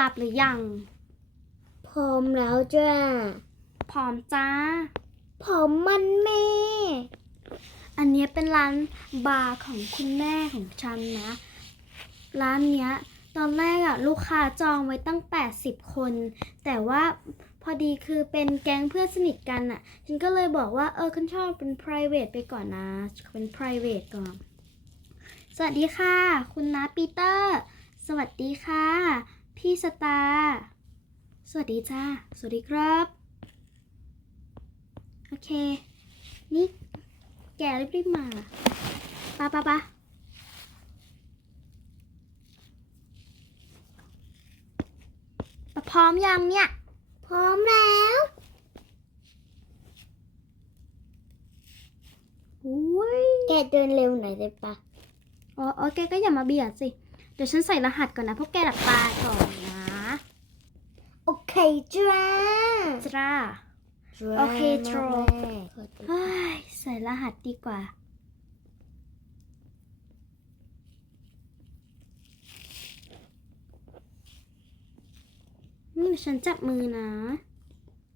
ลับหรือยัง พร้อมแล้วจ้าพร้อมจ้า พร้อมมันแม่ อันเนี้ยเป็นร้านบาร์ของคุณแม่ของฉันนะ ร้านเนี้ย ตอนแรกอะลูกค้าจองไว้ตั้ง 80 คน แต่ว่าพอดีคือเป็นแก๊งเพื่อนสนิทกันอะฉันก็เลยบอกว่าเออคุณชอบเป็น private ไปก่อนนะ เป็น private ก่อน สวัสดีค่ะ คุณนาปีเตอร์ สวัสดีค่ะ พี่สตาร์สวัสดีจ้า สวัสดีครับ โอเค นี่ แกรีบๆมาปะปะปะปะพร้อมยังเนี่ย พร้อมแล้วอุ้ยแกเดินเร็วหน่อยได้ปะอ๋อโอเคก็อย่ามาเบียดสิ เดี๋ยวฉันใส่รหัสก่อนนะ พวกแกหลับตาก่อนนะ โอเคจ้าจ้า โอเคโทรเฮ้ยใส่รหัสดีกว่า นี่ฉันจับมือนะ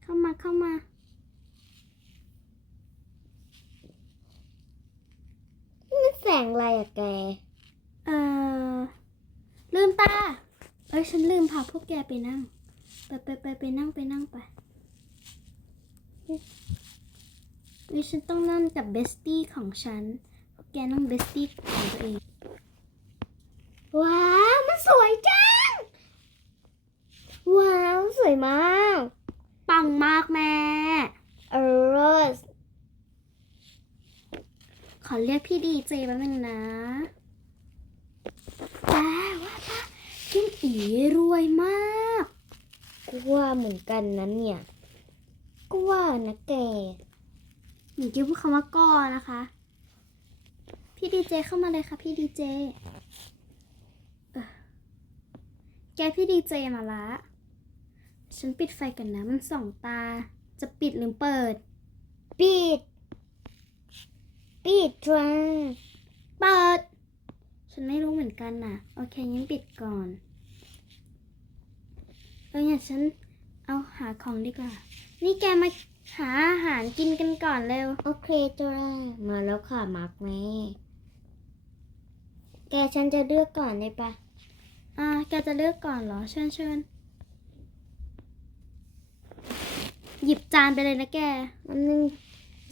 เข้ามาเข้ามานี่แสงอะไรอะแกเอ่อลืมตา เอ้ยฉันลืมพาพวกแกไปนั่ง ไปไปไปไปนั่งไปนั่งไปเฮ้ยฉันต้องนั่งกับเบสตี้ของฉันพวกแกนั่งเบสตี้ของตัวเอง ว้าว มันสวยจัง ว้าว สวยมาก ปังมากแม่ เออรสขอเรียกพี่ดีเจแป๊บนึงนะแต่ว่าปะ กินอีรวยมากกูว่าเหมือนกันนะเนี่ยกูว่านะแกหนูจะพูดคำว่าก้อนะคะ พี่ดีเจเข้ามาเลยค่ะพี่ดีเจเอ่อแกพี่ดีเจมาละ ฉันปิดไฟกันนะ มันส่องตา จะปิดหรือเปิด ปิด ปิดจ้าเปิด ฉันไม่รู้เหมือนกันน่ะ โอเคงั้นปิดก่อน เออเนี่ยฉันเอาหาของดีกว่า นี่แกมาหาอาหารกินกันก่อนเร็ว โอเคจ้ามาแล้วค่ะมาร์กแม่แกฉันจะเลือกก่อนได้ปะอ่า แกจะเลือกก่อนเหรอ เชิญเชิญหยิบจานไปเลยนะแกอันนึง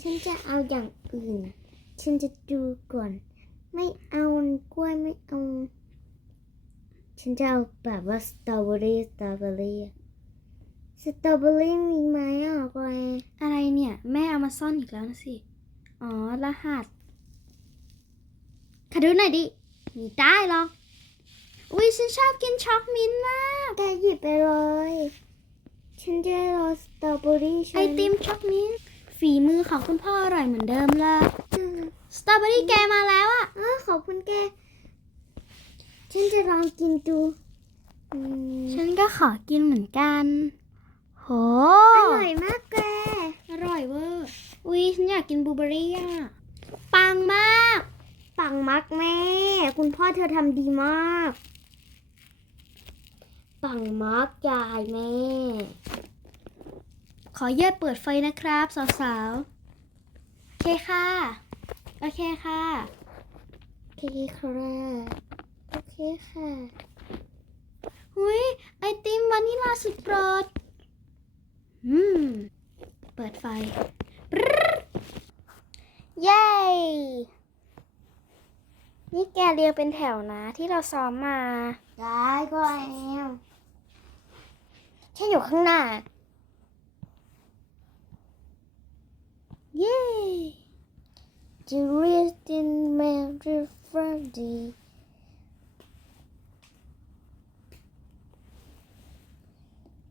ฉันจะเอาอย่างอื่นน่ะฉันจะดูก่อน ไม่เอากล้วยไม่เอา ฉันจะเอาแบบว่าสตรอเบอรี่สตรอเบอรี่สตรอเบอรี่มีไหมอะแกอะไรเนี่ย แม่เอามาซ่อนอีกแล้วนะสิ อ๋อ รหัสขอดูหน่อยดิ มีได้หรอกอุ้ยฉันชอบกินช็อกมิ้นท์มากแกหยิบไปเลย ฉันจะรอสตรอเบอรี่ไอติมช็อกมิ้นท์ฝีมือของคุณพ่ออร่อยเหมือนเดิมเลยอืมสตรอเบอรี่แกมาแล้วอะอ้าวขอบคุณแก ฉันจะลองกินดูอืมฉันก็ขอกินเหมือนกัน โห อร่อยมากแก อร่อยเวอร์อุ้ยฉันอยากกินบลูเบอร์รี่อะปังมาก ปังมักแม่ คุณพ่อเธอทำดีมาก ปังมักยายแม่ ขอเยืดเปิดไฟนะครับสาวๆ โอเคค่ะ โอเคค่ะ โอเคค่ะโอเคค่ะหุยไอติมวานิลาสุดโปรด อืม เปิดไฟปรึ๊ดเย้นี่แกเรียงเป็นแถวนะ ที่เราซ้อมมา ได้ก็แล้วฉันอยู่ข้างหน้า เย้ Julius in Mary Friday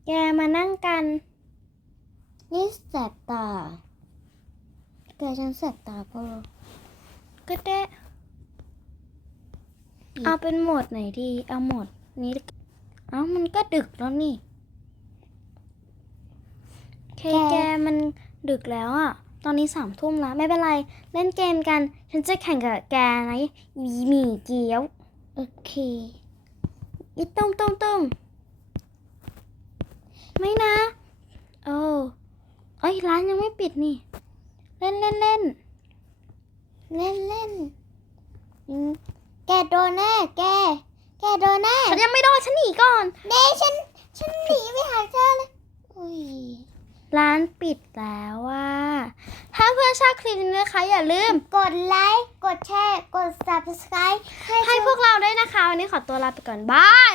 แกมานั่งกัน นี่แสบตา แกฉันแสบตาก็ก็ได้ เอาเป็นโหมดไหนดี เอาโหมดนี้ดีกว่าเอามันก็ดึกแล้วนี่เคแกมันดึกแล้วอะ ตอนนี้สามทุ่มแล้ว ไม่เป็นไร เล่นเกมกัน ฉันจะแข่งกับแกนะอีหมี่เกี๊ยว โอเคอีตุ้มตุ้มตุ้ม ไหมนะโอ้เอ้ยร้านยังไม่ปิดนี่ เล่นเล่นเล่นเล่นเล่นอืมแกโดนแน่แก แกโดนแน่ฉันยังไม่โดนฉันหนีก่อนเดฉันฉันหนีไปหาเธอเลยอุ้ยร้านปิดแล้วว่าถ้าเพื่อนชอบคลิปนี้นะคะ อย่าลืมกดไลค์กดแชร์ กด subscribe ให้ให้พวกเราด้วยนะคะ วันนี้ขอตัวลาไปก่อนบาย